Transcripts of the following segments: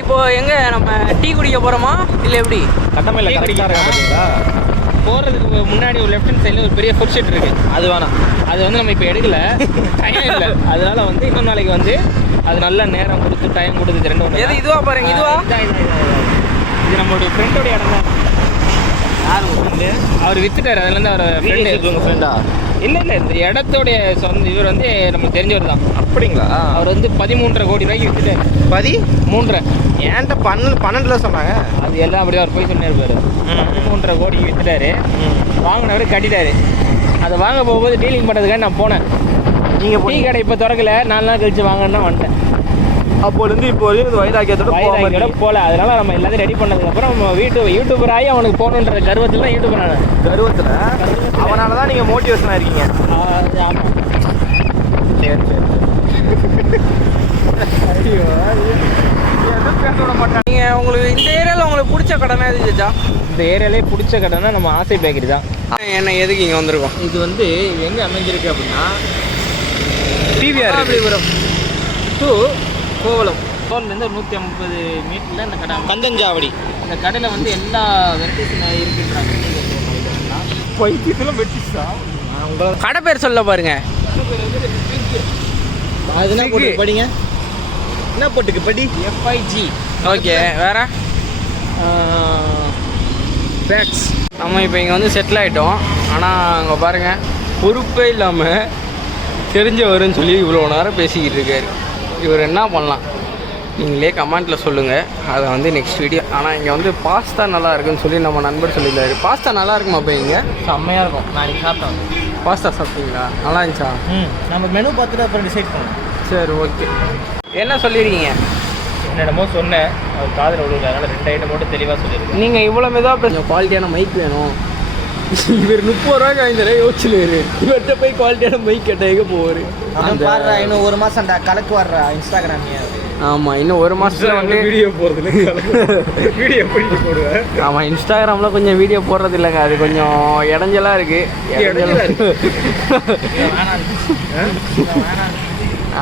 இப்போ எங்க நம்ம டீ குடிக்க போறோமா இல்லை எப்படி? கட்டமையில் கரெக்டாக இருக்கா பார்த்தீங்களா? போகிறதுக்கு முன்னாடி ஒரு லெஃப்ட் ஹேண்ட் சைடில் ஒரு பெரிய ஃபுட் ஷீட் இருக்குது. அது வேணாம், அது வந்து நம்ம இப்போ எடுக்கல, டைம் இல்லை. அதனால வந்து இன்னொரு நாளைக்கு வந்து அது நல்ல நேரம் கொடுத்து டைம் கொடுத்து ரெண்டு ஒன்று. எது இதுவா பாருங்க, இதுவா? இது நம்மளுடைய ஃப்ரெண்டோடைய இடம் தான். யார் ஃப்ரெண்டு? அவர் வித்துட்டார். அதுலேருந்து அவர் ஃப்ரெண்டு. உங்கள் ஃப்ரெண்டா? இல்லை இல்லை, இந்த இடத்தோடைய சொந்த இவர் வந்து நமக்கு தெரிஞ்சவர் தான். அப்படிங்களா? அவர் வந்து 13.5 கோடி ரூபாய்க்கு வித்துட்டார். 13.5? ஏன்ட்ட 12 சொன்னாங்க. அது எல்லாம் அப்படியே அவர் போய் சொன்னார் பாரு. 13.5 கோடிக்கு வித்துட்டாரு. வாங்கினவர் கட்டிட்டாரு. அதை வாங்க போகும்போது டீலிங் பண்ணுறதுக்காக நான் போனேன். நீங்கள் டீ கடை இப்போ திறக்கல, 4 நாள் கழிச்சு வாங்கன்னா வந்துட்டேன். அப்போலேருந்து இப்போ வரையும் இந்த வைராக்கியத்தோட போகல. அதனால நம்ம எல்லாத்தையும் ரெடி பண்ணதுக்கப்புறம் நம்ம யூடியூபர் ஆகி அவனுக்கு போகணுன்ற கர்வத்தில் தான் யூடியூபர் நான். கர்வத்தில் அவனால தான் நீங்கள் மோட்டிவேஷனாக இருக்கீங்க. ஆமாம். சரி சரி. ஐயோ, எதுவும் பேச விட மாட்டேன். நீங்கள் உங்களுக்கு இந்த ஏரியாவில் உங்களுக்கு பிடிச்ச கடைனா எது ஜெஜா? இந்த ஏரியாலே பிடிச்ச கடைனா நம்ம ஆசை பேக்கரி தான். என்ன எதுக்கு இங்கே வந்திருக்கோம்? இது வந்து எங்கே அமைஞ்சிருக்கு அப்படின்னா டிவிஆர் டு கோவளம். கோவலேருந்து ஒரு 150 மீட்டரில் இந்த கடை கந்தஞ்சாவடி. இந்த கடையில் வந்து எல்லா வெரைட்டிஸும் இருக்குன்றாங்க. வைத்தியத்தில் வெட்டிஸா? கடை பேர் சொல்ல பாருங்க. அதுனா போட்டு படிங்க. என்ன போட்டுக்கு படி? FIG. ஓகே, வேற ஃபேக்ஸ். நம்ம இப்போ இங்கே வந்து செட்டில் ஆகிட்டோம். ஆனால் அங்கே பாருங்கள், பொறுப்பே இல்லாமல் தெரிஞ்சவருன்னு சொல்லி இவ்வளோ நேரம் பேசிக்கிட்டு இருக்காரு. இவர் என்ன பண்ணலாம் நீங்களே கமெண்ட்டில் சொல்லுங்கள். அதை வந்து நெக்ஸ்ட் வீடியோ. ஆனால் இங்கே வந்து பாஸ்தா நல்லா இருக்குன்னு சொல்லி நம்ம நண்பர் சொல்லியிருந்தாரு. பாஸ்தா நல்லா இருக்குமா? போய் இங்கே செம்மையாக இருக்கும். நாளைக்கு சாப்பிட்டோம். பாஸ்தா சாப்பிட்டீங்களா? நல்லா இருந்துச்சா? நம்ம மெனு பார்த்துட்டு அப்புறம் டிசைட் பண்ணோம். சரி, ஓகே. என்ன சொல்லியிருக்கீங்க? என்னென்னமோ சொன்னேன், அவர் காதில் விழுங்க. அதனால் 2 ஐட்டம் மட்டும் தெளிவாக சொல்லியிருக்கேன். நீங்கள் இவ்வளோ மெதுவாக கொஞ்சம் குவாலிட்டியான மைக் வேணும். இவர் 30 ரூபாய்க்கு வாங்கினாரே யோசிச்சுருவாரு. இவர்கிட்ட போய் குவாலிட்டியான மைக் கேட்டால் எங்கே போவார்? பாடுறா, இன்னும் 1 மாதம்டா கலக்கு வர்றா இன்ஸ்டாகிராம். ஆமாம், இன்னும் 1 மாதத்தில் வந்து வீடியோ போடுறதுல வீடியோ எப்படி போடுவேன்? ஆமாம், இன்ஸ்டாகிராமில் கொஞ்சம் வீடியோ போடுறது இல்லைங்க. அது கொஞ்சம் இடைஞ்சலாக இருக்குது.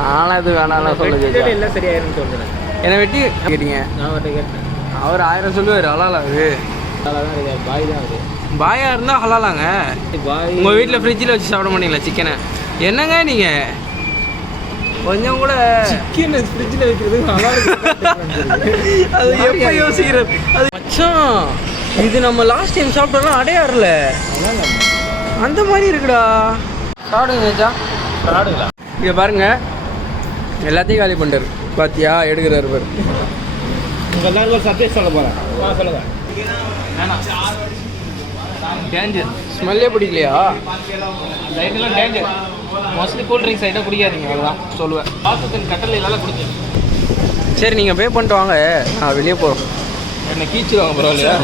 ஆனால் அது வேணாம் சொல்லுங்க. எல்லாம் சரியாயிருன்னு சொல்கிறேன். என்னை வெட்டி கேட்டீங்க? நான் அவர்கிட்ட கேட்டேன். அவர் 1000 சொல்லுவார். ஹலாலா? அது நல்லா தான் இருக்குது. பாய் தான் அது. பாயாக இருந்தால் ஹலாலாங்க. பாய் உங்கள் வீட்டில் ஃப்ரிட்ஜில் வச்சு சாப்பிட மாட்டீங்களா சிக்கனை? என்னங்க நீங்கள் கொஞ்சம் கூட சிக்கன் ஃப்ரிட்ஜில் வைக்கிறது நல்லா இருக்கு. அது எப்போ யோசிக்கிறது? அது மச்சான், இது நம்ம லாஸ்ட் டைம் சாப்பிட்டோம்னா அடையாறுல அந்த மாதிரி இருக்குடா. சாப்பிடுங்க மச்சா, சாப்பிடுங்களா? இங்கே பாருங்க, எல்லாத்தையும் காலி பண்ணிட்டாரு. பாத்தியா, எடுக்கிறாரு பாரு. உங்கள் எல்லாருக்கும் சத்தியம் சொல்ல போகிறேன். சொல்லுங்க. டேஞ்சர் ஸ்மெல்லே பிடிக்கலையா? லைட்டெல்லாம் danger. Mostly cool drinks item குடிக்காதீங்க. அவ்வளோதான் சொல்லுவேன். பாசத்தின் கட்டளை எல்லாம் குடிச்சு. சரி, நீங்கள் பே பண்ணிட்டு வாங்க, நான் வெளியே போகிறோம். என்னை கீச்சிடுவாங்க பரவாயில்லையா?